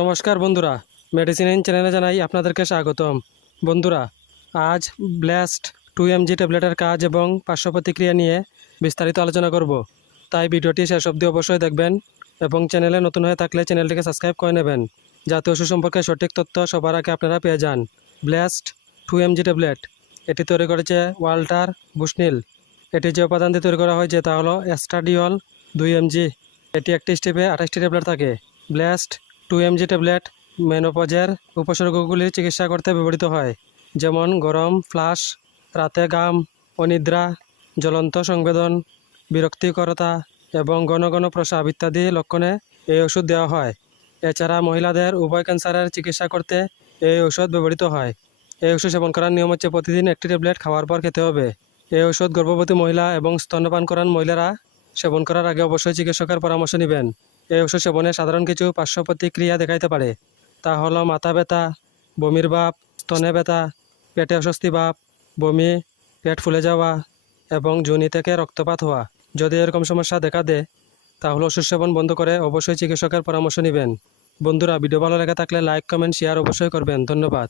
নমস্কার বন্ধুরা medicine in চ্যানেলে জানাই আপনাদেরকে স্বাগতম। বন্ধুরা, আজ ব্লাস্ট টু এমজি ট্যাবলেটের কাজ এবং পার্শ্ব প্রতিক্রিয়া নিয়ে বিস্তারিত আলোচনা করব। তাই ভিডিওটি শেষ অবধি অবশ্যই দেখবেন এবং চ্যানেলে নতুন হয়ে থাকলে চ্যানেলটিকে সাবস্ক্রাইব করে নেবেন। যাতে ওষুধ সম্পর্কে সঠিক তথ্য সবার আগে আপনারা পেয়ে যান। ব্লাস্ট টু এমজি ট্যাবলেট এটি তৈরি করেছে ওয়াল্টার বুশনিল। এটি যে উপাদান দিয়ে তৈরি করা হয়েছে তা হলো এস্টাডিওল দুই এমজি এটি একটি স্টেপে আঠাশটি ট্যাবলেট থাকে। ব্লাস্ট টু এমজি ট্যাবলেট, মেনোপজের উপসর্গগুলির চিকিৎসা করতে ব্যবহৃত হয়, যেমন গরম, ফ্লাশ, রাতে গাম অনিদ্রা, জ্বলন্ত সংবেদন, বিরক্তিকরতা এবং ঘন ঘন প্রসাব ইত্যাদি লক্ষণে এই ওষুধ দেওয়া হয়। এছাড়া মহিলাদের উভয় ক্যান্সারের চিকিৎসা করতে এই ওষুধ ব্যবহৃত হয়। এই ওষুধ সেবন করার নিয়ম হচ্ছে প্রতিদিন একটি ট্যাবলেট খাওয়ার পর খেতে হবে। এই ওষুধ গর্ভবতী মহিলা এবং স্তন্যপান করান মহিলারা সেবন করার আগে অবশ্যই চিকিৎসকের পরামর্শ নেবেন। এই ওষুধ সেবনে সাধারণ কিছু পার্শ্ব প্রতিক্রিয়া দেখাইতে পারে। তা হলো মাথা ব্যথা, বমির ভাব, স্তনে ব্যথা, পেটে অস্বস্তি ভাব, বমি, পেট ফুলে যাওয়া এবং যোনি থেকে রক্তপাত হওয়া। যদি এরকম সমস্যা দেখা দেয়, তাহলে ওষুধ সেবন বন্ধ করে অবশ্যই চিকিৎসকের পরামর্শ নেবেন। বন্ধুরা, ভিডিও ভালো লেগে থাকলে লাইক, কমেন্ট, শেয়ার অবশ্যই করবেন। ধন্যবাদ।